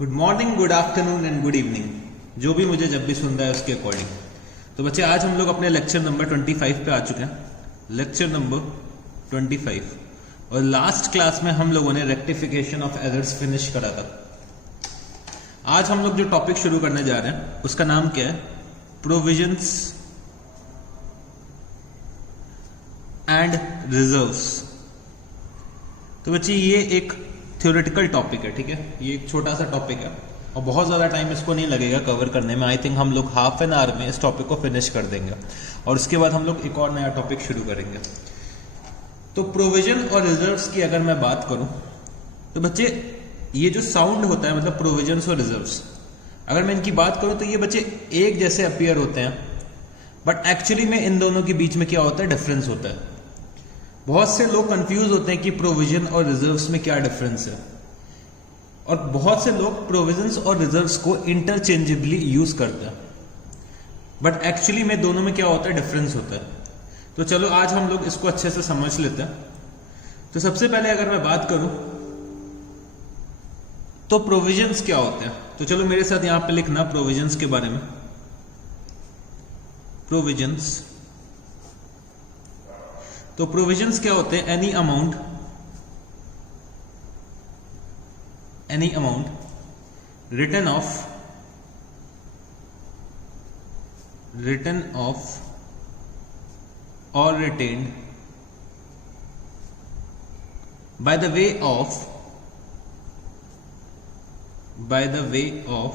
Good morning, good afternoon and good evening, जो भी मुझे जब भी सुन रहा है उसके अकॉर्डिंग। तो बच्चे आज हम लोग अपने लेक्चर नंबर 25 पे आ चुके हैं। Lecture number 25। और लास्ट क्लास में हम लोगों ने रेक्टिफिकेशन ऑफ एरर्स फिनिश करा था। आज हम लोग जो टॉपिक शुरू करने जा रहे हैं उसका नाम क्या है? Provisions and reserves. तो बच्चे ये एक थ्योरेटिकल टॉपिक है, ठीक है। ये एक छोटा सा टॉपिक है और बहुत ज़्यादा टाइम इसको नहीं लगेगा कवर करने में। आई थिंक हम लोग हाफ एन आवर में इस टॉपिक को फिनिश कर देंगे और उसके बाद हम लोग एक और नया टॉपिक शुरू करेंगे। तो प्रोविजन और रिजर्व्स की अगर मैं बात करूं तो बच्चे ये जो साउंड होता है, मतलब प्रोविजंस और रिजर्व्स, अगर मैं इनकी बात करूं तो ये बच्चे एक जैसे अपीयर होते हैं, बट एक्चुअली में इन दोनों के बीच में क्या होता है? डिफरेंस होता है। बहुत से लोग कंफ्यूज होते हैं कि प्रोविजन और रिजर्व्स में क्या डिफरेंस है, और बहुत से लोग प्रोविजंस और रिजर्व्स को इंटरचेंजेबली यूज करते हैं, बट एक्चुअली में दोनों में क्या होता है? डिफरेंस होता है। तो चलो आज हम लोग इसको अच्छे से समझ लेते हैं। तो सबसे पहले अगर मैं बात करूं तो प्रोविजंस क्या होते हैं, तो चलो मेरे साथ यहां पे लिखना प्रोविजंस के बारे में। प्रोविजंस, तो प्रोविजंस क्या होते हैं? एनी अमाउंट रिटन ऑफ और retained by the way of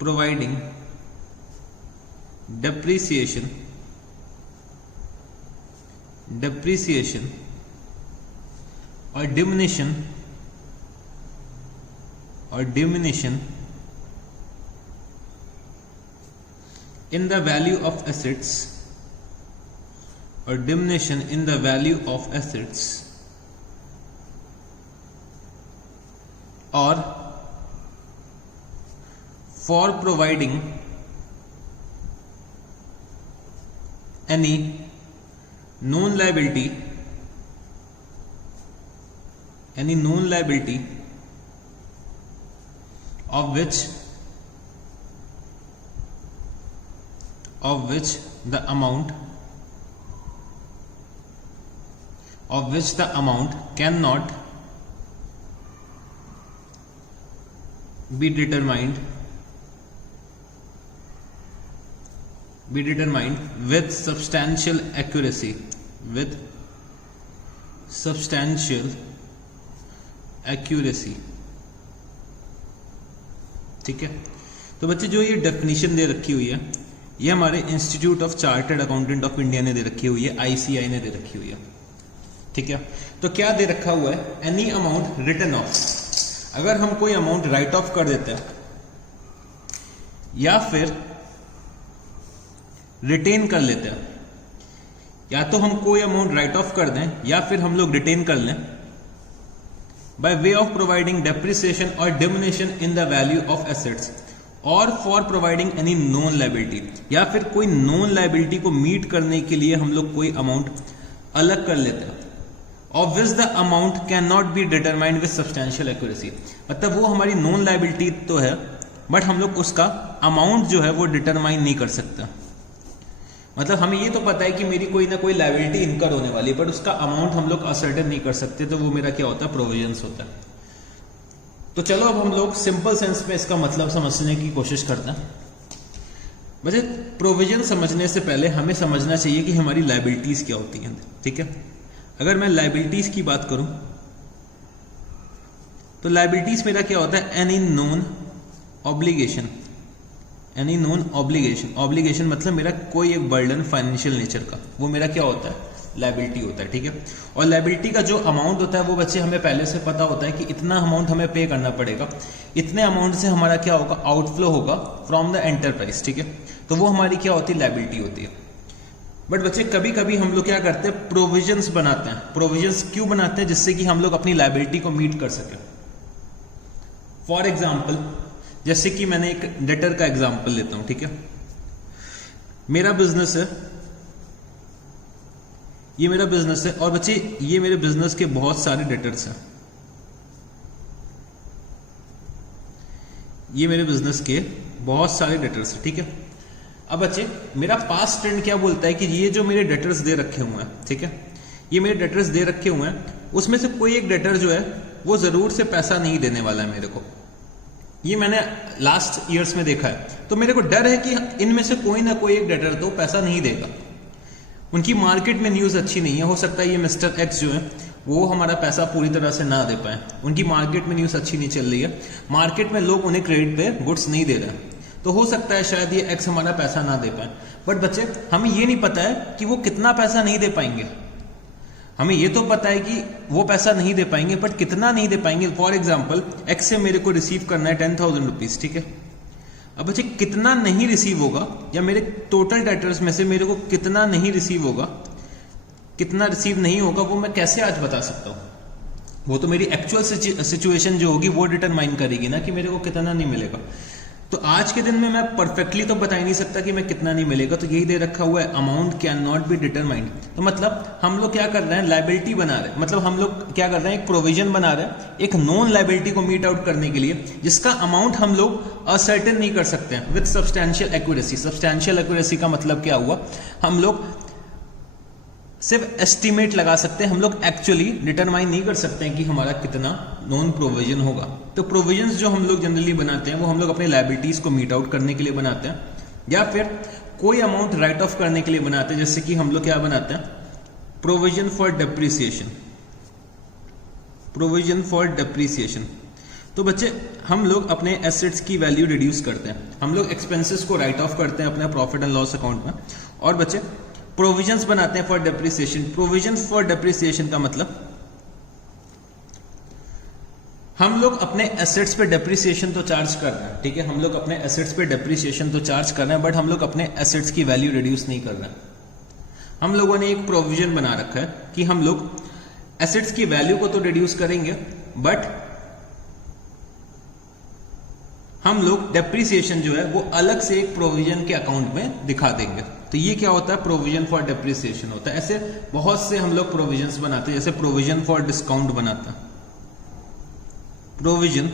providing depreciation or diminution in the value of assets, or diminution in the value of assets, or for providing any known liability of which the amount cannot be determined with substantial accuracy, ठीक है। तो बच्चे जो ये definition दे रखी हुई है ये हमारे institute of chartered accountant of India ने दे रखी हुई है, ICAI ने दे रखी हुई है, ठीक है। तो क्या दे रखा हुआ है? Any amount written off. अगर हम कोई अमाउंट राइट ऑफ कर देते हैं या फिर रिटेन कर लेते हैं, या तो हम कोई अमाउंट राइट ऑफ कर दें या फिर हम लोग रिटेन कर लें, by way of providing depreciation और diminution in the value of assets, और for providing any known liability, या फिर कोई नोन लायबिलिटी को मीट करने के लिए हम लोग कोई अमाउंट अलग कर लेते हैं, of which the amount can not be determined with substantial accuracy. मतलब वो हमारी नोन लायबिलिटी तो है, बट हम लोग उसका अमाउंट जो है वो डिटरमाइन नहीं कर सकते। मतलब हमें ये तो पता है कि मेरी कोई ना कोई लायबिलिटी इनकर होने वाली है, बट उसका अमाउंट हम लोग असर्टेन नहीं कर सकते। तो वो मेरा क्या होता है? प्रोविजंस होता है। तो चलो अब हम लोग सिंपल सेंस में इसका मतलब समझने की कोशिश करते हैं। वैसे प्रोविजन समझने से पहले हमें समझना चाहिए कि हमारी लायबिलिटीज क्या होती हैं, ठीक है। अगर मैं लायबिलिटीज की बात करूं तो लायबिलिटीज मेरा क्या होता है? एनी नोन ऑब्लिगेशन मतलब मेरा कोई एक बर्डन फाइनेंशियल नेचर का, वो मेरा क्या होता है? लायबिलिटी होता है, ठीक है। और लायबिलिटी का जो अमाउंट होता है वो बच्चे हमें पहले से पता होता है कि इतना अमाउंट हमें पे करना पड़ेगा, इतने अमाउंट से हमारा क्या होगा? आउटफ्लो होगा फ्रॉम द एंटरप्राइज, ठीक है। तो वो हमारी क्या होती है? लायबिलिटी होती है। बट बच्चे कभी कभी हम लोग क्या करते हैं? प्रोविजंस बनाते हैं। प्रोविजंस क्यों बनाते हैं? जिससे कि हम लोग अपनी लायबिलिटी को मीट कर सकें। फॉर एग्जाम्पल, जैसे कि मैंने एक डेटर का एग्जाम्पल लेता हूं, ठीक है। मेरा बिजनेस है, ये मेरा बिजनेस है, और बच्चे ये मेरे बिजनेस के बहुत सारे डेटर्स हैं। ये मेरे बिजनेस के बहुत सारे डेटर्स है, ठीक है। अब बच्चे मेरा पास्ट ट्रेंड क्या बोलता है कि ये जो मेरे डेटर्स दे रखे हुए हैं, ठीक है, ये मेरे डेटर्स दे रखे हुए हैं, उसमें से कोई एक डेटर जो है वो जरूर से पैसा नहीं देने वाला है मेरे को। ये मैंने लास्ट ईयर्स में देखा है, तो मेरे को डर है कि इनमें से कोई ना कोई एक डेटर तो पैसा नहीं देगा। उनकी मार्केट में न्यूज अच्छी नहीं है, हो सकता है ये मिस्टर एक्स जो है वो हमारा पैसा पूरी तरह से ना दे पाए, उनकी मार्केट में न्यूज अच्छी नहीं चल रही है, मार्केट में लोग उन्हें क्रेडिट पे गुड्स नहीं दे रहे हैं, तो हो सकता है शायद ये एक्स हमारा पैसा ना दे पाए। बट बच्चे हमें ये नहीं पता है कि वो कितना पैसा नहीं दे पाएंगे। हमें ये तो पता है कि वो पैसा नहीं दे पाएंगे, बट कितना नहीं दे पाएंगे। फॉर एग्जाम्पल एक्स से मेरे को रिसीव करना है 10,000 रुपीज, ठीक है। अब बच्चे कितना नहीं रिसीव होगा, या मेरे टोटल डेटर्स में से मेरे को कितना नहीं रिसीव होगा, कितना रिसीव नहीं होगा, वो मैं कैसे आज बता सकता हूं। वो तो मेरी एक्चुअल सिचुएशन जो होगी वो डिटरमाइन करेगी ना कि मेरे को कितना नहीं मिलेगा। तो आज के दिन में मैं परफेक्टली तो बता ही नहीं सकता कि मैं कितना नहीं मिलेगा, तो यही दे रखा हुआ है, amount can not be determined. तो मतलब हम लोग क्या कर रहे हैं, लायबिलिटी बना रहे हैं, मतलब हम लोग क्या कर रहे हैं, एक प्रोविजन बना रहे हैं एक नॉन लायबिलिटी को मीट आउट करने के लिए, जिसका अमाउंट हम लोग असर्टेन नहीं कर सकते हैं with substantial accuracy. Substantial accuracy का मतलब क्या हुआ, हम लोग सिर्फ एस्टिमेट लगा सकते हैं, हम लोग एक्चुअली डिटरमाइन नहीं कर सकते हैं कि हमारा कितना नॉन प्रोविजन होगा। तो प्रोविजंस जो हम लोग जनरली बनाते हैं वो हम लोग अपने लायबिलिटीज को मीट आउट करने के लिए बनाते हैं, या फिर कोई अमाउंट राइट ऑफ करने के लिए बनाते हैं। जैसे कि हम लोग क्या बनाते हैं, provision for depreciation, provision for depreciation. तो बच्चे हम लोग अपने एसेट्स की वैल्यू रिड्यूस करते हैं, हम लोग एक्सपेंसेस को राइट ऑफ करते हैं अपने प्रॉफिट एंड लॉस अकाउंट में, और बच्चे प्रोविजंस बनाते हैं for depreciation. Provision for depreciation का मतलब हम लोग अपने एसेट्स पे डेप्रिसिएशन तो चार्ज कर रहे हैं, ठीक है, हम लोग अपने एसेट्स पे डेप्रिसिएशन तो चार्ज कर रहे हैं, बट हम लोग अपने एसेट्स की वैल्यू रिड्यूस नहीं कर रहे हैं। हम लोगों ने एक प्रोविजन बना रखा है कि हम लोग एसेट्स की वैल्यू को तो रिड्यूस करेंगे, बट हम लोग डेप्रिसिएशन जो है वो अलग से एक प्रोविजन के अकाउंट में दिखा देंगे। तो ये क्या होता है, प्रोविजन फॉर डेप्रिसिएशन होता है। ऐसे बहुत से हम लोग प्रोविजंस बनाते हैं, जैसे प्रोविजन फॉर डिस्काउंट बनाता है, प्रोविजन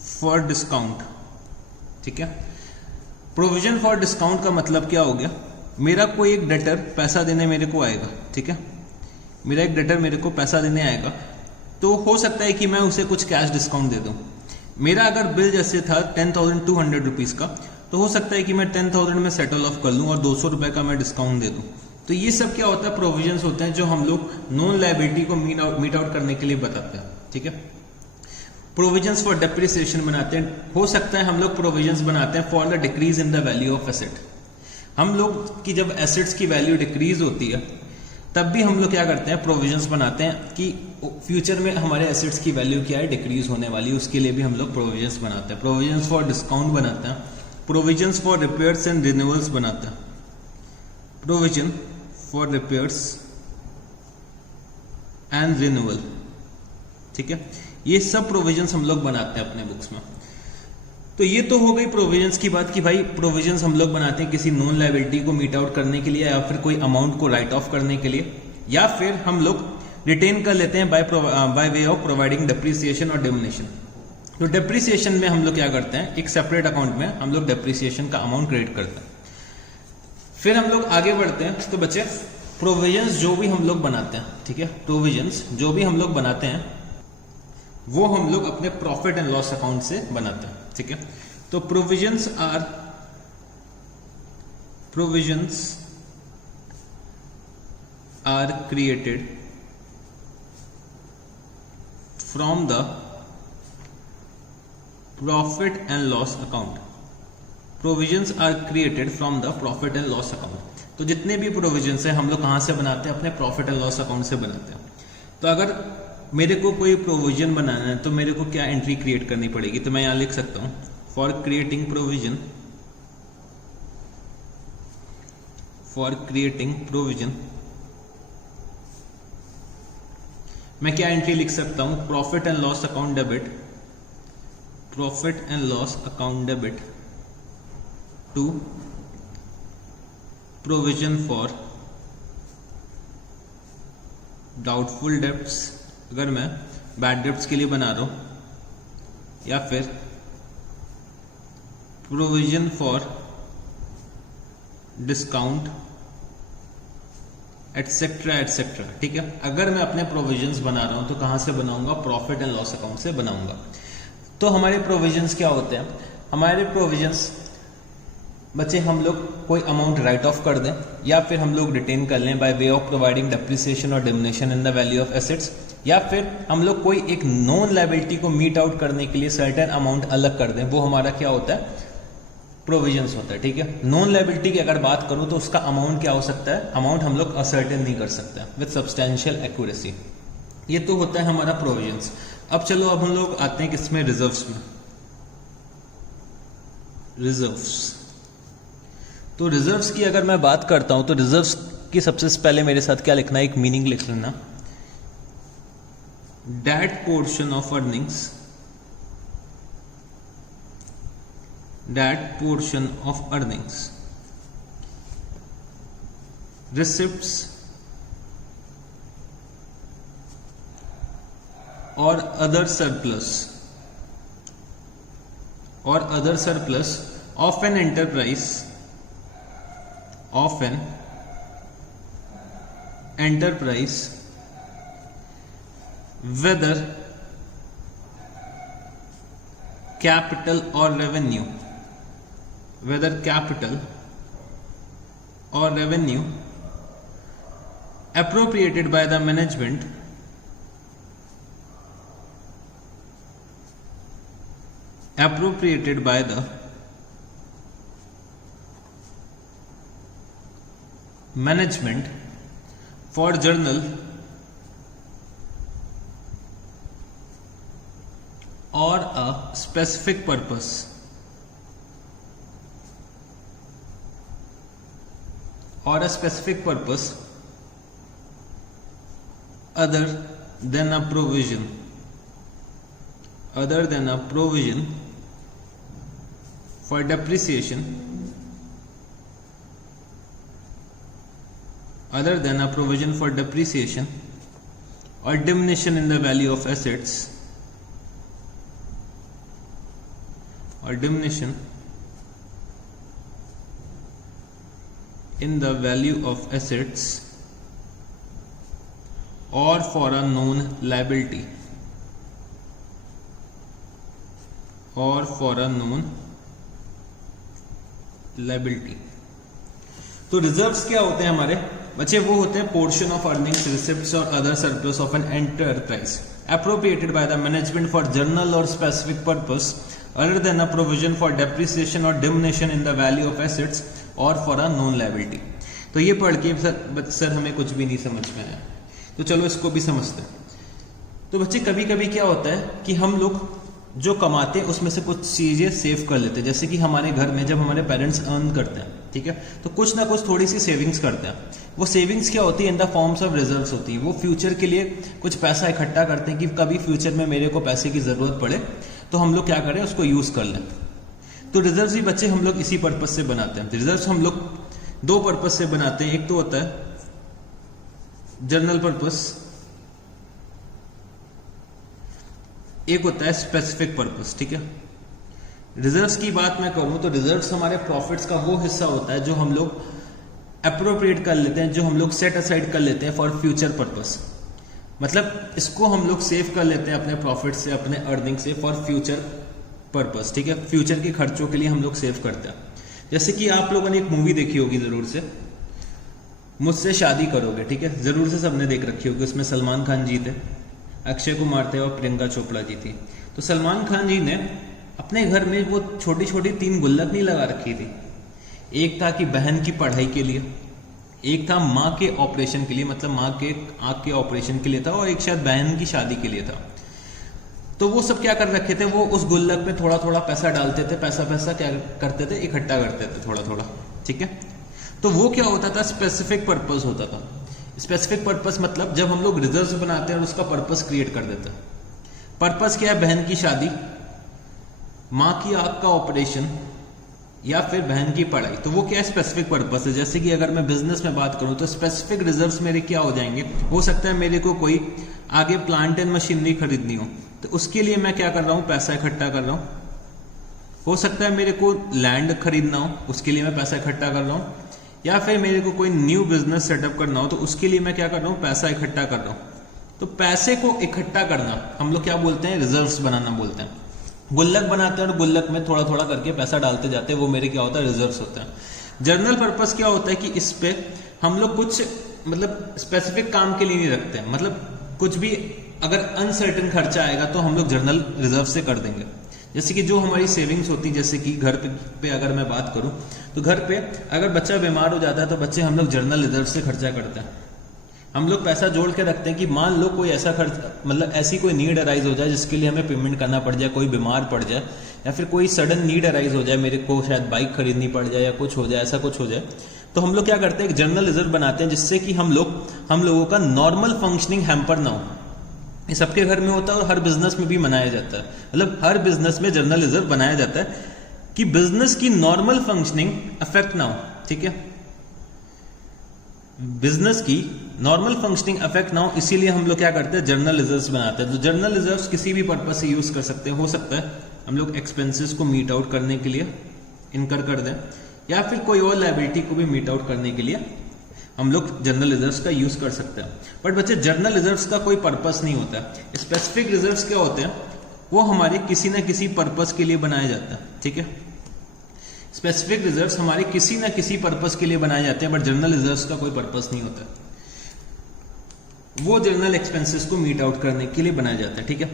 फॉर डिस्काउंट, ठीक है। प्रोविजन फॉर डिस्काउंट का मतलब क्या हो गया, मेरा कोई एक डेटर पैसा देने मेरे को आएगा, ठीक है, मेरा एक डेटर मेरे को पैसा देने आएगा, तो हो सकता है कि मैं उसे कुछ कैश डिस्काउंट दे दूं। मेरा अगर बिल जैसे था 10,200 रुपीज का, तो हो सकता है कि मैं 10,000 में सेटल ऑफ कर लूं और 200 रुपए का मैं डिस्काउंट दे दूं। तो ये सब क्या होता है, प्रोविजंस होते हैं जो हम लोग नॉन लायबिलिटी को मीट आउट करने के लिए बताते हैं, ठीक है। प्रोविजंस फॉर डेप्रिसिएशन बनाते हैं, हो सकता है हम लोग प्रोविजंस बनाते हैं for the decrease in the value of asset. हम लोग की जब एसेट्स की वैल्यू डिक्रीज होती है तब भी हम लोग क्या करते हैं, प्रोविजंस बनाते हैं कि फ्यूचर में हमारे एसेट्स की वैल्यू क्या है, डिक्रीज होने वाली, उसके लिए भी हम लोग प्रोविजंस बनाते हैं। प्रोविजंस फॉर डिस्काउंट बनाते हैं, provisions for repairs and renewals बनाते हैं, provision for repairs and renewal, ठीक है। ये सब प्रोविजंस हम लोग बनाते हैं अपने बुक्स में। तो ये तो हो गई प्रोविजंस की बात कि भाई प्रोविजंस हम लोग बनाते हैं किसी नॉन लायबिलिटी को मीट आउट करने के लिए, या फिर कोई अमाउंट को राइट ऑफ करने के लिए, या फिर हम लोग रिटेन कर लेते हैं bye way of providing depreciation और डिमिनिशन। तो डेप्रिसिएशन में हम लोग क्या करते हैं, एक सेपरेट अकाउंट में हम लोग डेप्रिसिएशन का अमाउंट क्रेडिट करते हैं। फिर हम लोग आगे बढ़ते हैं। तो बच्चे प्रोविजंस जो भी हम लोग बनाते हैं, ठीक है, प्रोविजंस जो भी हम लोग बनाते हैं वो हम लोग अपने प्रॉफिट एंड लॉस अकाउंट से बनाते हैं, ठीक है। तो provisions are created from the profit and loss account. Provisions are created from the profit and loss account. तो जितने भी प्रोविजंस हैं हम लोग कहां से बनाते हैं, अपने प्रॉफिट एंड लॉस अकाउंट से बनाते हैं। तो अगर मेरे को कोई प्रोविजन बनाना है तो मेरे को क्या एंट्री क्रिएट करनी पड़ेगी, तो मैं यहां लिख सकता हूं, फॉर क्रिएटिंग प्रोविजन, मैं क्या एंट्री लिख सकता हूं, profit and loss account debit, profit and loss account debit to provision for doubtful debts. अगर मैं बैड डेब्ट्स के लिए बना रहा हूं या फिर provision for discount etcetera etcetera. ठीक है, अगर मैं अपने प्रोविजंस बना रहा हूं तो कहां से बनाऊंगा? प्रॉफिट एंड लॉस अकाउंट से बनाऊंगा। तो हमारे प्रोविजंस क्या होते हैं? हमारे प्रोविजंस बच्चे हम लोग कोई अमाउंट राइट ऑफ कर दें या फिर हम लोग रिटेन कर लें by way of providing depreciation और diminution in the value of assets, या फिर हम लोग कोई एक नॉन लायबिलिटी को मीट आउट करने के लिए सर्टेन अमाउंट अलग कर दें, वो हमारा क्या होता है? प्रोविजंस होता है। ठीक है, नॉन लायबिलिटी की अगर बात करूं तो उसका अमाउंट क्या हो सकता है? अमाउंट हम लोग असर्टेन नहीं कर सकते विद सब्सटेंशियल एक्यूरेसी। ये तो होता है हमारा प्रोविजंस। अब चलो अब हम लोग आते हैं किसमें? रिजर्व्स में। रिजर्व्स, तो रिजर्व्स की अगर मैं बात करता हूं तो रिजर्व्स की सबसे पहले मेरे साथ क्या लिखना है? एक मीनिंग लिख लेना, that portion of earnings, that portion of earnings, receipts or other surplus of an enterprise whether capital or revenue, appropriated by the management for journal or a specific purpose other than a provision for depreciation or diminution in the value of assets or for a known liability तो reserves क्या होते हैं हमारे बच्चे? वो होते हैं portion of earnings, receipts और other surplus of an enterprise appropriated by the management for general or specific purpose other than a provision for depreciation or diminution in the value of assets or for a known liability। तो ये पढ़ के sir हमें कुछ भी नहीं समझ में आया, तो चलो इसको भी समझते हैं। तो बच्चे कभी कभी क्या होता है कि हम लोग जो कमाते हैं उसमें से कुछ चीजें सेव कर लेते हैं, जैसे कि हमारे घर में जब हमारे पेरेंट्स अर्न करते हैं, ठीक है, तो कुछ ना कुछ थोड़ी सी सेविंग्स करते हैं। वो सेविंग्स क्या होती है? In the forms of reserves होती है। वो फ्यूचर के लिए कुछ पैसा इकट्ठा करते हैं कि कभी फ्यूचर में मेरे को पैसे की जरूरत पड़े तो हम लोग क्या करें, उसको यूज कर लें। तो रिजर्व्स भी बच्चे हम लोग इसी पर्पज से बनाते हैं। रिजर्व्स हम लोग दो पर्पज से बनाते हैं, एक तो होता है जनरल पर्पस, एक होता है स्पेसिफिक पर्पस। ठीक है, रिजर्व्स की बात मैं करूं तो रिजर्व्स हमारे प्रॉफिट्स का वो हिस्सा होता है जो हम लोग अप्रोप्रिएट कर लेते हैं, जो हम लोग सेट असाइड कर लेते हैं फॉर फ्यूचर पर्पस। मतलब इसको हम लोग सेव कर लेते हैं अपने प्रॉफिट से, अपने अर्निंग से, फॉर फ्यूचर पर्पस। ठीक है, फ्यूचर के खर्चों के लिए हम लोग सेव करते हैं। जैसे कि आप लोगों ने एक मूवी देखी होगी जरूर से, मुझसे शादी करोगे। ठीक है, जरूर से सबने देख रखी होगी। उसमें सलमान खान जी थे, अक्षय कुमार थे और प्रियंका चोपड़ा जी थी। तो सलमान खान जी ने अपने घर में वो छोटी छोटी 3 गुल्लक नहीं लगा रखी थी। एक था कि बहन की पढ़ाई के लिए, एक था माँ के ऑपरेशन के लिए, मतलब माँ के आंख के ऑपरेशन के लिए था, और एक शायद बहन की शादी के लिए था। तो वो सब क्या कर रखे थे, वो उस गुल्लक में थोड़ा थोड़ा पैसा डालते थे, पैसा क्या करते थे, इकट्ठा करते थे थोड़ा थोड़ा। ठीक है, तो वो क्या होता था, स्पेसिफिक पर्पस होता था। स्पेसिफिक पर्पस मतलब जब हम लोग रिजर्व्स बनाते हैं और उसका पर्पस क्रिएट कर देते हैं। पर्पस क्या है? बहन की शादी, माँ की आंख का ऑपरेशन, या फिर बहन की पढ़ाई। तो वो क्या है? स्पेसिफिक पर्पस है। जैसे कि अगर मैं बिजनेस में बात करूं तो स्पेसिफिक रिजर्व्स मेरे क्या हो जाएंगे? हो सकता है मेरे को कोई आगे प्लांट एंड मशीनरी खरीदनी हो, तो उसके लिए मैं क्या कर रहा हूं, पैसा इकट्ठा कर रहा हूं। हो सकता है मेरे को लैंड खरीदना हो, उसके लिए मैं पैसा इकट्ठा कर रहा हूं, या फिर मेरे को कोई न्यू बिजनेस सेटअप करना हो तो उसके लिए मैं क्या कर रहा हूं, पैसा इकट्ठा कर रहा हूं। तो पैसे को इकट्ठा करना हम लोग क्या बोलते हैं, रिजर्व्स बनाना बोलते हैं। गुल्लक बनाते हैं और गुल्लक में थोड़ा थोड़ा करके पैसा डालते जाते हैं, वो मेरे क्या होता है, रिजर्व्स होता है। जर्नल पर्पस क्या होता है कि इस पे हम लोग कुछ मतलब स्पेसिफिक काम के लिए नहीं रखते हैं, मतलब कुछ भी अगर अनसर्टेन खर्चा आएगा तो हम लोग जर्नल रिजर्व से कर देंगे। जैसे कि जो हमारी सेविंग्स होती है, जैसे कि घर पे अगर मैं बात करूं तो घर पे अगर बच्चा बीमार हो जाता है तो बच्चे हम लोग जर्नल रिजर्व से खर्चा करते हैं। हम लोग पैसा जोड़ के रखते हैं कि मान लो कोई ऐसा खर्च मतलब ऐसी कोई नीड अराइज हो जाए जिसके लिए हमें पेमेंट करना पड़ जाए, कोई बीमार पड़ जाए या फिर कोई सडन नीड अराइज हो जाए, मेरे को शायद बाइक खरीदनी पड़ जाए या कुछ हो जाए, ऐसा कुछ हो जाए, तो हम लोग क्या करते हैं, एक जर्नल रिजर्व बनाते हैं जिससे कि हम लोगों का नॉर्मल फंक्शनिंग हैम्पर ना हो। ये सबके घर में होता है और हर बिजनेस में भी बनाया जाता है, मतलब हर बिजनेस में जर्नल रिजर्व बनाया जाता है कि बिजनेस की नॉर्मल फंक्शनिंग अफेक्ट ना हो। ठीक है, बिजनेस की नॉर्मल फंक्शनिंग अफेक्ट ना हो, इसीलिए हम लोग क्या करते हैं, जर्नल रिजर्व्स बनाते हैं। तो जर्नल रिजर्व्स किसी भी पर्पस से यूज कर सकते हैं। हो सकता है हम लोग एक्सपेंसेस को मीट आउट करने के लिए इनकर कर दें, या फिर कोई और लायबिलिटी को भी मीट आउट करने के लिए हम लोग जर्नल रिजर्व्स का यूज कर सकते हैं। बट बच्चे जर्नल रिजर्व्स का कोई पर्पस नहीं होता है। स्पेसिफिक रिजर्व्स क्या होते हैं, वो हमारे किसी ना किसी पर्पस के लिए बनाए जाते हैं। ठीक है, स्पेसिफिक रिजर्व्स हमारे किसी ना किसी पर्पस के लिए बनाए जाते हैं, बट जर्नल रिजर्व्स का कोई पर्पस नहीं होता, वो जर्नल एक्सपेंसेस को मीट आउट करने के लिए बनाया जाता है। ठीक है,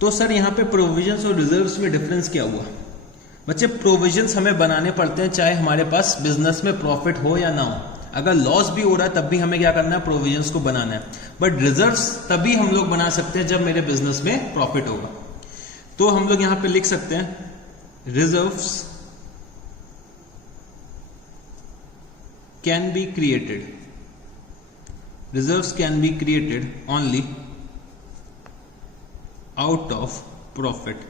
तो सर यहाँ पे प्रोविजंस और रिजर्व्स में डिफरेंस क्या हुआ? बच्चे प्रोविजंस हमें बनाने पड़ते हैं चाहे हमारे पास बिजनेस में प्रॉफिट हो या ना हो। अगर लॉस भी हो रहा है तब भी हमें क्या करना है, प्रोविजंस को बनाना है। बट रिजर्व्स तभी हम लोग बना सकते हैं जब मेरे बिजनेस में प्रॉफिट होगा। तो हम लोग यहां पे लिख सकते हैं, reserves can be created, reserves can be created only out of profit,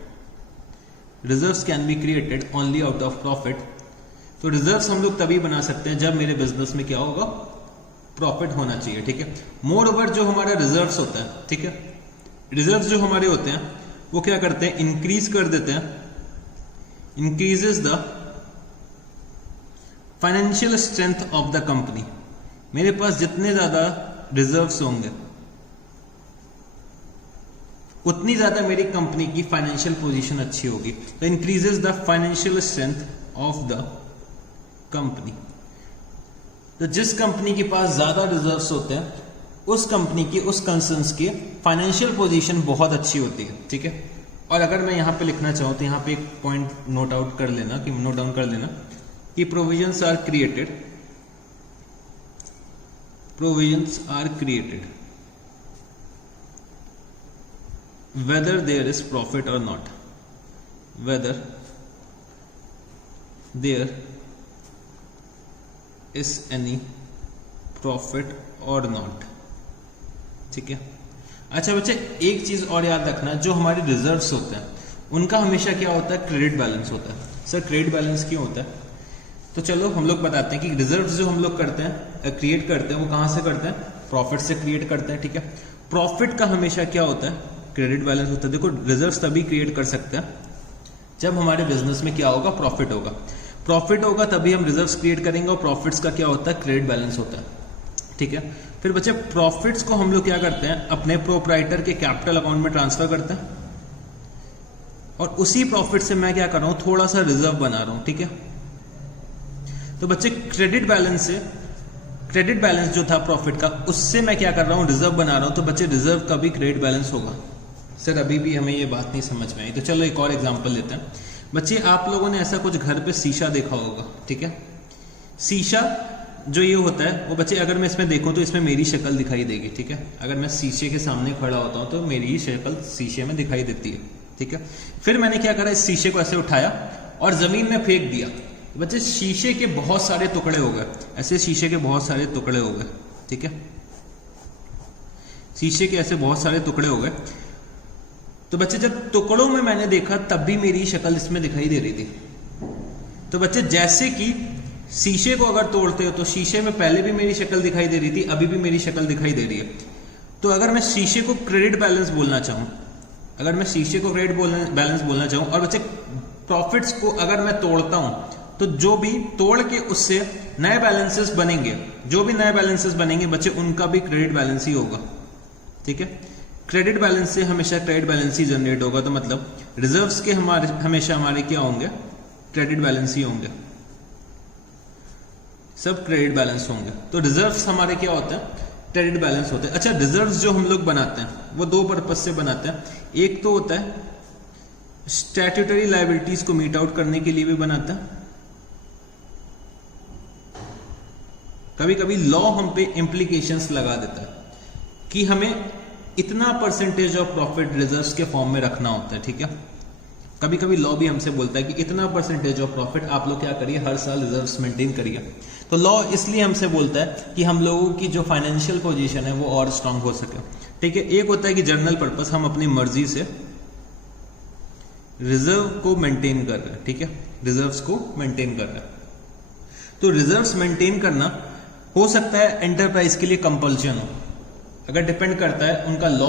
reserves can be created only out of profit. तो रिजर्व्स हम लोग तभी बना सकते हैं जब मेरे बिजनेस में क्या होगा, प्रॉफिट होना चाहिए। ठीक है, मोर ओवर जो हमारा रिजर्व्स होता है, ठीक है, रिजर्व्स जो हमारे होते हैं वो क्या करते हैं, इंक्रीज कर देते हैं, increases the financial strength of the company. मेरे पास जितने ज्यादा रिजर्व्स होंगे उतनी ज्यादा मेरी कंपनी की फाइनेंशियल पोजीशन अच्छी होगी। तो increases the financial strength of the company. तो जिस कंपनी के पास ज्यादा रिजर्व्स होते हैं उस कंपनी की, उस कंसर्न्स की फाइनेंशियल पोजीशन बहुत अच्छी होती है। ठीक है, और अगर मैं यहां पे लिखना चाहूं तो यहां पे एक पॉइंट नोट आउट कर लेना, कि नोट डाउन कर लेना कि provisions are created, provisions are created whether there is profit or not, whether there is any profit or not। ठीक है, अच्छा बच्चे एक चीज और याद रखना, जो हमारे रिजर्व्स होते हैं उनका हमेशा क्या होता है, क्रेडिट बैलेंस होता है। सर क्रेडिट बैलेंस क्यों होता है? तो चलो हम लोग बताते हैं कि रिजर्व्स जो हम लोग करते हैं, क्रिएट करते हैं, वो कहां से करते हैं, प्रॉफिट से क्रिएट करते हैं। ठीक है, प्रॉफिट का हमेशा क्या होता है, क्रेडिट बैलेंस होता है। देखो रिजर्व्स तभी क्रिएट कर सकते हैं जब हमारे बिजनेस में क्या होगा, प्रॉफिट होगा। प्रॉफिट होगा तभी हम रिजर्व्स क्रिएट करेंगे, और प्रॉफिट्स का क्या होता है, क्रेडिट बैलेंस होता है। ठीक है, फिर बच्चे प्रॉफिट्स को हम लोग क्या करते हैं, अपने प्रोप्राइटर के कैपिटल अकाउंट में ट्रांसफर करते हैं, और उसी प्रॉफिट से मैं क्या कर रहा हूं, थोड़ा सा रिजर्व बना रहा हूं। ठीक है, तो बच्चे क्रेडिट बैलेंस से, क्रेडिट बैलेंस जो था प्रॉफिट का, उससे मैं क्या कर रहा हूं, रिजर्व बना रहा हूं। तो बच्चे रिजर्व का भी क्रेडिट बैलेंस होगा। सर अभी भी हमें ये बात नहीं समझ में आई, तो चलो एक और एग्जांपल लेते हैं। बच्चे आप लोगों ने ऐसा कुछ घर पे शीशा देखा होगा। ठीक है, शीशा जो ये होता है वो बच्चे, अगर मैं इसमें देखूं तो इसमें मेरी शक्ल दिखाई देगी। ठीक है, अगर मैं शीशे के सामने खड़ा होता हूं तो मेरी ही शक्ल शीशे में दिखाई देती है। ठीक है, फिर मैंने क्या करा, इस शीशे को ऐसे उठाया और जमीन में फेंक दिया। बच्चे शीशे के बहुत सारे टुकड़े हो गए, ऐसे शीशे के बहुत सारे टुकड़े हो गए। ठीक है, शीशे के ऐसे बहुत सारे टुकड़े हो गए। तो बच्चे जब टुकड़ों में मैंने देखा तब भी मेरी शक्ल इसमें दिखाई दे रही थी। तो बच्चे जैसे कि शीशे को अगर तोड़ते हो तो शीशे में पहले भी मेरी शक्ल दिखाई दे रही थी, अभी भी मेरी शक्ल दिखाई दे रही है। तो अगर मैं शीशे को क्रेडिट बैलेंस बोलना चाहूं अगर मैं शीशे को क्रेडिट बैलेंस बोलना चाहूं, और बच्चे प्रॉफिट्स को अगर मैं तोड़ता हूं तो जो भी तोड़ के उससे नए बैलेंसेस बनेंगे, जो भी नए बैलेंसेस बनेंगे बच्चे उनका भी क्रेडिट बैलेंस ही होगा। ठीक है, क्रेडिट बैलेंस से हमेशा क्रेडिट बैलेंस ही जनरेट होगा, तो मतलब रिजर्व्स के हमेशा हमारे क्या होंगे, क्रेडिट बैलेंस ही होंगे, सब क्रेडिट बैलेंस होंगे। तो रिजर्व्स हमारे क्या होते हैं, क्रेडिट बैलेंस होते हैं। अच्छा, रिजर्व्स जो हम लोग बनाते हैं वो दो पर्पज से बनाते हैं। एक तो होता है स्टैट्यूटरी लायबिलिटीज को मीट आउट करने के लिए भी बनाते हैं, कभी कभी लॉ हम पे इंप्लीकेशंस लगा देता है कि हमें इतना परसेंटेज ऑफ प्रॉफिट रिजर्व्स के फॉर्म में रखना होता है। ठीक है, कभी कभी लॉ भी हमसे बोलता है कि इतना परसेंटेज ऑफ प्रॉफिट आप लोग क्या करिए, हर साल रिजर्व्स मेंटेन करिए। तो लॉ इसलिए हमसे बोलता है कि हम लोगों की जो फाइनेंशियल पोजीशन है वो और स्ट्रांग हो सके। ठीक है, एक होता है कि जनरल पर्पस, हम अपनी मर्जी से रिजर्व को मेंटेन कर रहे हैं। ठीक है, रिजर्व्स को मेंटेन कर रहे हैं। तो रिजर्व्स मेंटेन करना हो सकता है एंटरप्राइज के लिए कंपल्शन हो, अगर डिपेंड करता है उनका लॉ,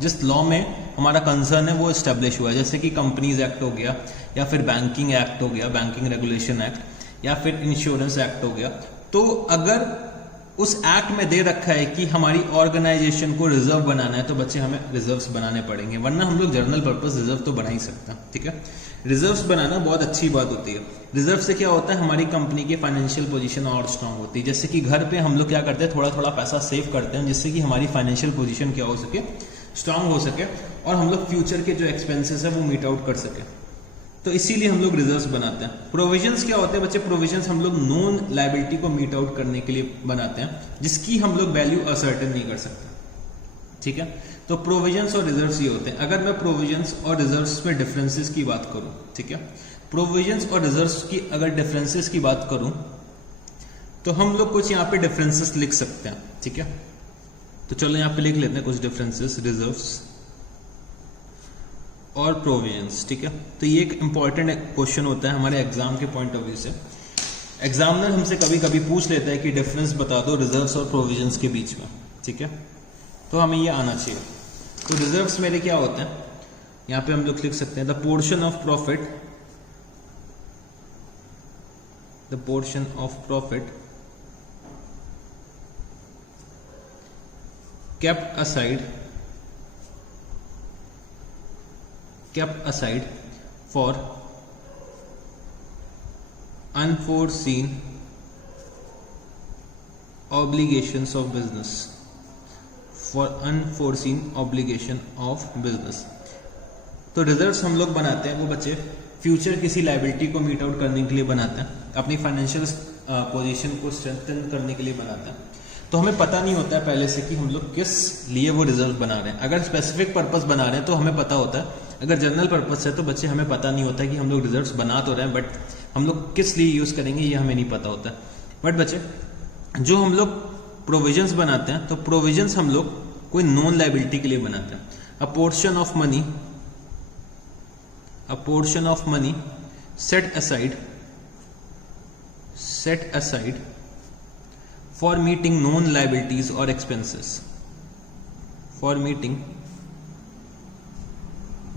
जिस लॉ में हमारा कंसर्न है वो स्टैब्लिश हुआ है, जैसे कि कंपनीज एक्ट हो गया, या फिर बैंकिंग एक्ट हो गया, बैंकिंग रेगुलेशन एक्ट, या फिर इंश्योरेंस एक्ट हो गया। तो अगर उस एक्ट में दे रखा है कि हमारी ऑर्गेनाइजेशन को रिजर्व बनाना है तो बच्चे हमें रिजर्व्स बनाने पड़ेंगे, वरना हम लोग जनरल पर्पस रिजर्व तो बना ही सकते हैं। ठीक है, रिजर्व्स बनाना बहुत अच्छी बात होती है। रिजर्व से क्या होता है, हमारी कंपनी की फाइनेंशियल पोजीशन और स्ट्रांग होती है। जैसे कि घर पे हम लोग क्या करते हैं, थोड़ा थोड़ा पैसा सेव करते हैं, जिससे कि हमारी फाइनेंशियल पोजीशन क्या हो सके, स्ट्रांग हो सके, और हम लोग फ्यूचर के जो एक्सपेंसेस है वो मीट आउट कर सके। तो इसीलिए हम लोग रिजर्व्स बनाते हैं। प्रोविजंस क्या होते हैं बच्चे, प्रोविजंस हम लोग नॉन लायबिलिटी को मीट आउट करने के लिए बनाते हैं, जिसकी हम लोग वैल्यू असर्टेन नहीं कर सकते। ठीक है, तो प्रोविजंस और रिजर्व्स ये होते हैं। अगर मैं प्रोविजंस और रिजर्व्स में डिफरेंसेस की बात करूं, ठीक है, प्रोविजंस और रिजर्व्स की अगर डिफरेंसेस की बात करूं तो हम लोग कुछ यहाँ पे डिफरेंसेस लिख सकते हैं। ठीक है, तो चलो यहाँ पे लिख लेते हैं कुछ डिफरेंसेस, रिजर्व्स और प्रोविजंस। ठीक है, तो ये एक इंपॉर्टेंट क्वेश्चन होता है हमारे एग्जाम के पॉइंट ऑफ व्यू से। एग्जामिनर हमसे कभी कभी पूछ लेता है कि डिफरेंस बता दो रिजर्व्स और प्रोविजंस के बीच में। ठीक है, तो हमें ये आना चाहिए। तो रिजर्व्स मेरे क्या होते हैं, यहाँ पे हम लोग लिख सकते हैं the portion of profit, the portion of profit kept aside for unforeseen obligations of business, for unforeseen obligation of business। तो रिजर्व्स हम लोग बनाते हैं वो बच्चे फ्यूचर किसी लायबिलिटी को मीट आउट करने के लिए बनाते हैं, अपनी फाइनेंशियल पोजीशन को स्ट्रेंथन करने के लिए बनाते हैं। तो हमें पता नहीं होता है पहले से कि हम लोग किस लिए वो रिजर्व बना रहे हैं। अगर स्पेसिफिक पर्पस बना रहे हैं तो हमें पता होता है, अगर जनरल पर्पस है तो बच्चे हमें पता नहीं होता है कि हम लोग रिजर्व्स बना तो रहे हैं, बट हम लोग किस लिए यूज करेंगे ये हमें नहीं पता होता है। बट बच्चे जो हम लोग प्रोविजंस बनाते हैं तो प्रोविजंस हम लोग कोई नॉन लायबिलिटी के लिए बनाते हैं। अ portion of money set aside for meeting known liabilities or expenses, for meeting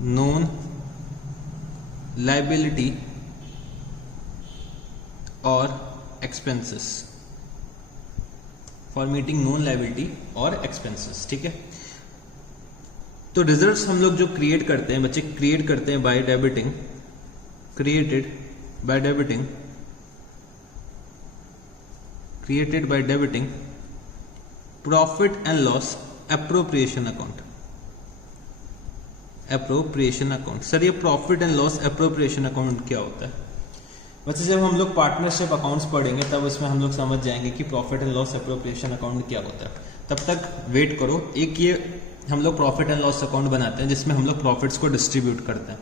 known liability or expenses, for meeting known liability or expenses। ठीक है, तो रिजर्व्स हम लोग जो क्रिएट करते हैं बच्चे, क्रिएट करते हैं by debiting, created by debiting profit and loss appropriation account। Sir ये profit and loss appropriation account क्या होता है बच्चे? जब हम लोग पार्टनरशिप अकाउंट्स पढ़ेंगे तब उसमें हम लोग समझ जाएंगे कि profit and loss appropriation account क्या होता है। तब तक वेट करो। एक ये हम लोग प्रॉफिट एंड लॉस अकाउंट बनाते हैं जिसमें हम लोग प्रॉफिट्स को डिस्ट्रीब्यूट करते हैं।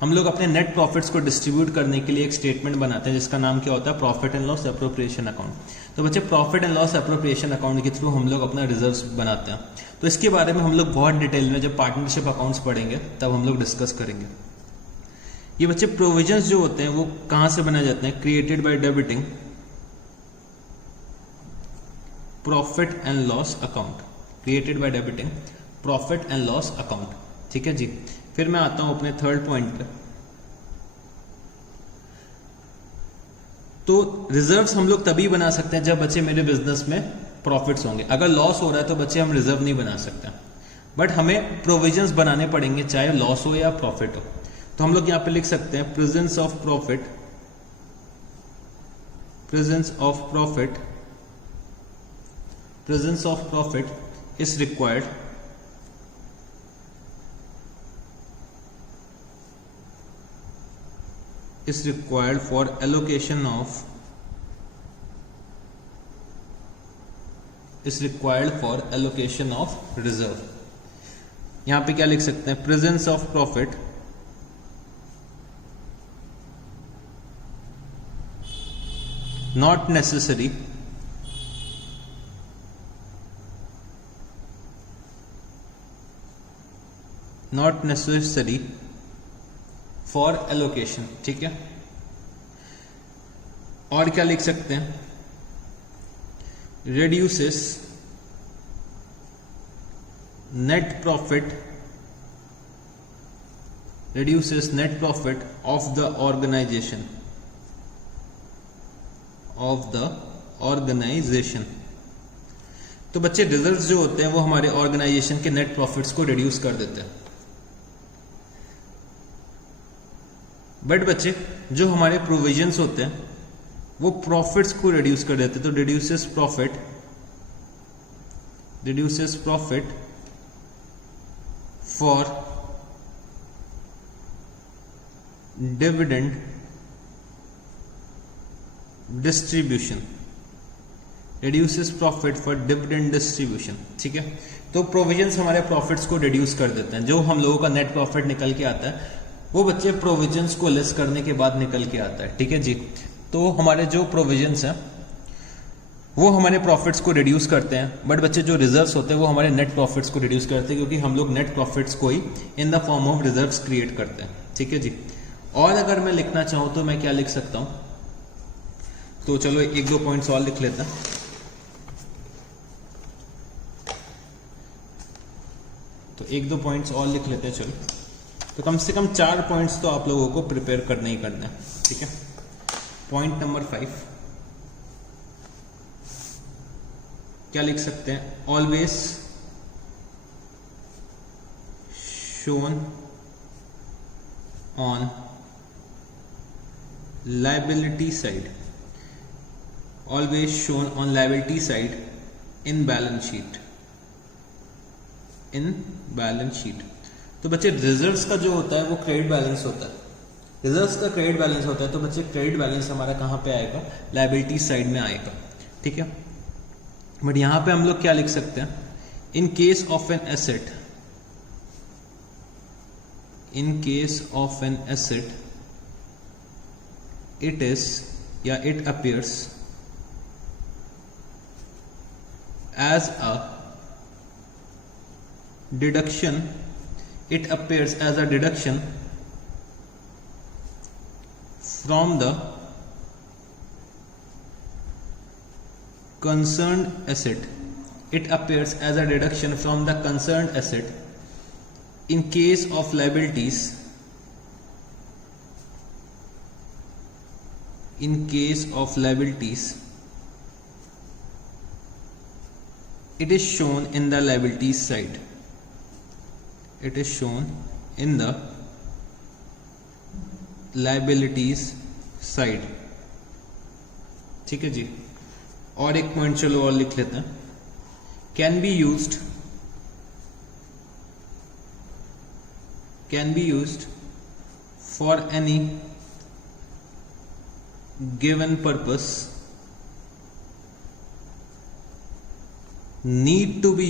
हम लोग अपने नेट प्रॉफिट्स को डिस्ट्रीब्यूट करने के लिए एक स्टेटमेंट बनाते हैं जिसका नाम क्या होता है, profit and loss appropriation account. तो बच्चे profit and loss appropriation account के थ्रू हम लोग अपना रिजर्व्स बनाते हैं। तो इसके बारे में हम लोग बहुत डिटेल में जब पार्टनरशिप अकाउंट्स पढ़ेंगे तब हम लोग डिस्कस करेंगे। ये बच्चे प्रोविजंस जो होते हैं वो कहां से बनाए जाते हैं? Created by debiting profit and loss account, created by debiting profit and loss account. ठीक है जी, फिर मैं आता हूं अपने थर्ड पॉइंट पे। तो रिजर्व्स हम लोग तभी बना सकते हैं जब बच्चे मेरे बिजनेस में प्रॉफिट्स होंगे। अगर लॉस हो रहा है तो बच्चे हम रिजर्व नहीं बना सकते, बट हमें प्रोविजंस बनाने पड़ेंगे चाहे लॉस हो या प्रॉफिट हो। तो हम लोग यहां पे लिख सकते हैं presence of profit, presence of profit, presence of profit is required for allocation of reserve। यहां पे क्या लिख सकते हैं, presence of profit not necessary for allocation. ठीक है, और क्या लिख सकते हैं, reduces net profit of the organization तो बच्चे रिजर्व्स जो होते हैं वो हमारे ऑर्गेनाइजेशन के नेट प्रॉफिट्स को रिड्यूस कर देते हैं। बट बच्चे जो हमारे प्रोविजंस होते हैं वो प्रॉफिट्स को रिड्यूस कर देते हैं। तो reduces profit for dividend distribution, ठीक है। तो प्रोविजंस हमारे प्रॉफिट्स को रिड्यूस कर देते हैं। जो हम लोगों का नेट प्रॉफिट निकल के आता है वो बच्चे प्रोविजंस को लेस करने के बाद निकल के आता है। ठीक है जी, तो हमारे जो प्रोविजंस हैं वो हमारे प्रॉफिट्स को रिड्यूस करते हैं, बट बच्चे जो रिजर्व्स होते हैं वो हमारे नेट प्रॉफिट्स को रिड्यूस करते हैं, क्योंकि हम लोग नेट प्रॉफिट्स को ही in the form of reserves create करते हैं। ठीक है जी, और अगर मैं लिखना चाहूं तो मैं क्या लिख सकता हूं, तो चलो एक दो पॉइंट्स और लिख लेते हैं। तो एक दो पॉइंट्स और लिख लेते हैं, चलो। तो कम से कम 4 पॉइंट्स तो आप लोगों को प्रिपेयर करने ही करना है। ठीक है, पॉइंट नंबर 5 क्या लिख सकते हैं, always shown on liability side, always shown on liability side in balance sheet. तो बच्चे रिजर्व्स का जो होता है वो क्रेडिट बैलेंस होता है, रिजर्व्स का क्रेडिट बैलेंस होता है। तो बच्चे क्रेडिट बैलेंस हमारा कहां पे आएगा, लायबिलिटी साइड में आएगा। ठीक है, बट यहां पे हम लोग क्या लिख सकते हैं, in case of an asset, it is या it appears as a deduction, from the concerned asset. It appears as a deduction from the concerned asset. In case of liabilities, it is shown in the liabilities side. Liabilities side. ठीक है जी, और एक point चलो और लिख लेते हैं, can be used for any given purpose, need to be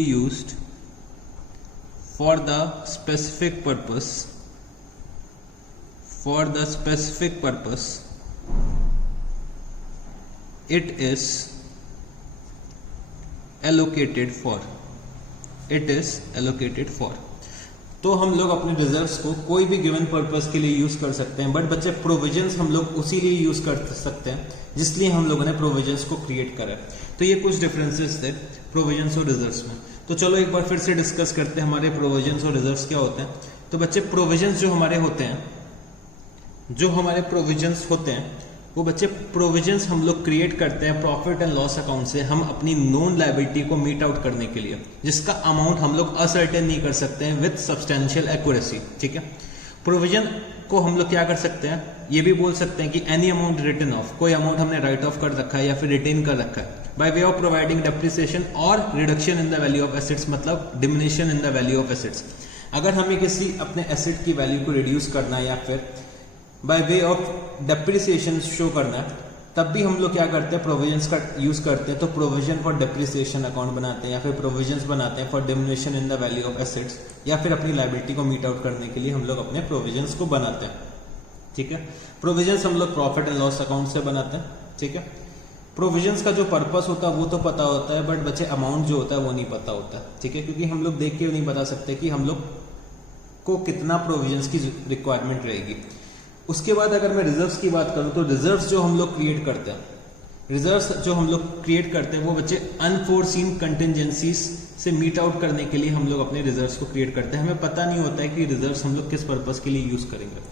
used for the specific purpose, it is allocated for। तो हम लोग अपने रिजर्व्स को कोई भी गिवन पर्पस के लिए यूज कर सकते हैं, बट बच्चे प्रोविजंस हम लोग उसी लिए यूज कर सकते हैं जिसलिए हम लोगों ने प्रोविजंस को क्रिएट करा है। तो ये कुछ डिफरेंसेस थे प्रोविजंस और रिजर्व्स में। तो चलो एक बार फिर से डिस्कस करते हैं हमारे प्रोविजंस और रिजर्व्स क्या होते हैं। तो बच्चे प्रोविजंस जो हमारे होते हैं, वो बच्चे प्रोविजंस हम लोग क्रिएट करते हैं प्रॉफिट एंड लॉस अकाउंट से, हम अपनी नोन लायबिलिटी को मीट आउट करने के लिए, जिसका अमाउंट हम लोग असर्टेन नहीं कर सकते हैं विथ सब्सटेंशियल एक्यूरेसी। ठीक है, प्रोविजन को हम लोग क्या कर सकते हैं, ये भी बोल सकते हैं कि एनी अमाउंट रिटन ऑफ, कोई अमाउंट हमने राइट ऑफ कर रखा है या फिर रिटेन कर रखा है by way of providing depreciation और reduction in the value of assets, मतलब diminution in the value of assets. अगर हमें किसी अपने एसेट की वैल्यू को रिड्यूस करना है या फिर bye way of depreciation show करना है, तब भी हम लोग क्या करते हैं, प्रोविजंस का यूज करते हैं। तो प्रोविजन फॉर डेप्रिसिएशन अकाउंट बनाते हैं या फिर प्रोविजंस बनाते हैं for diminishing in the value of assets, या फिर अपनी लायबिलिटी को मीट आउट करने के लिए हम लोग अपने प्रोविजंस को बनाते हैं। ठीक है, प्रोविजंस हम लोग प्रॉफिट एंड लॉस अकाउंट से बनाते हैं। ठीक है, प्रोविजंस का जो पर्पस होता है वो तो पता होता है, बट बच्चे अमाउंट जो होता है वो नहीं पता होता है। ठीक है, क्योंकि हम लोग देख के नहीं बता सकते कि हम लोग को कितना प्रोविजंस की रिक्वायरमेंट रहेगी। उसके बाद अगर मैं रिजर्व्स की बात करूं, तो रिजर्व्स जो हम लोग क्रिएट करते हैं वो बच्चे अनफोर्सीन कंटिजेंसीज से मीट आउट करने के लिए हम लोग अपने रिजर्व्स को क्रिएट करते हैं। हमें पता नहीं होता है कि रिजर्व्स हम लोग किस पर्पस के लिए यूज करेंगे।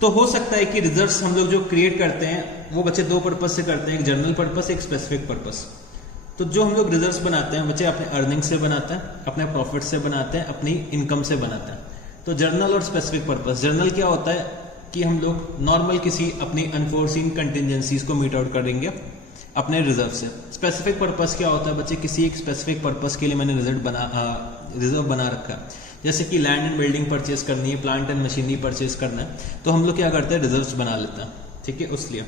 तो हो सकता है कि रिजर्व्स हम लोग जो क्रिएट करते हैं वो बच्चे दो पर्पस से करते हैं, एक जनरल पर्पस, एक स्पेसिफिक पर्पस। तो जो हम लोग रिजर्व्स बनाते हैं बच्चे अपने अर्निंग से बनाते हैं, अपने प्रॉफिट से बनाते हैं, अपनी इनकम से बनाते हैं। तो जर्नल और स्पेसिफिक पर्पस, जर्नल क्या होता है कि हम लोग नॉर्मल किसी अपनी अनफोर्सीन कंटिजेंसीज को मीट आउट करेंगे अपने रिजर्व से। स्पेसिफिक पर्पस क्या होता है बच्चे, किसी एक स्पेसिफिक पर्पस के लिए मैंने रिजर्व बना रखा है, जैसे कि लैंड एंड बिल्डिंग परचेज करनी है, प्लांट एंड मशीनरी परचेज करना है, तो हम लोग क्या करते हैं, रिजर्व्स बना लेते हैं। ठीक है, उसलिए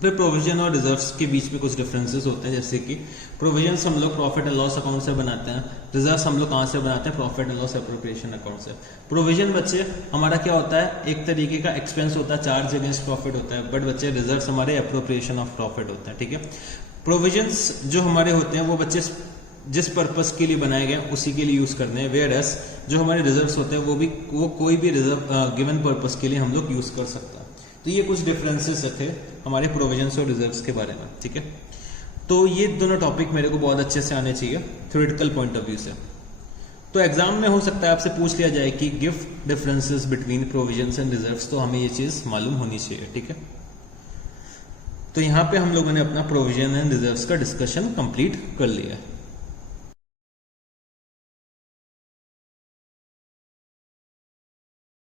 फिर प्रोविजन और रिजर्व्स के बीच में कुछ डिफरेंसेस होते हैं, जैसे कि प्रोविजंस हम लोग प्रॉफिट एंड लॉस अकाउंट से बनाते हैं, रिजर्व्स हम लोग कहाँ से बनाते हैं, profit and loss appropriation account से। प्रोविजन बच्चे हमारा क्या होता है, एक तरीके का एक्सपेंस होता है, चार्ज अगेंस्ट प्रॉफिट होता है, बट बच्चे रिजर्व्स हमारे एप्रोप्रिएशन ऑफ प्रॉफिट होता है। ठीक है, प्रोविजंस जो हमारे होते हैं वो बच्चे जिस पर्पस के लिए बनाए गए उसी के लिए यूज करने हैं, वेयर एस जो हमारे रिजर्व्स होते हैं वो कोई भी रिजर्व गिवन पर्पस के लिए हम लोग यूज कर सकते हैं। तो ये कुछ डिफरेंसेस थे हमारे प्रोविजंस और रिजर्व्स के बारे में। ठीक है, तो ये दोनों टॉपिक मेरे को बहुत अच्छे से आने चाहिए थ्योरेटिकल पॉइंट ऑफ व्यू से। तो एग्जाम में हो सकता है आपसे पूछ लिया जाए कि give differences between provisions and reserves, तो हमें ये चीज मालूम होनी चाहिए। ठीक है, तो यहाँ पे हम लोगों ने अपना प्रोविजन एंड रिजर्व्स का डिस्कशन कंप्लीट कर लिया।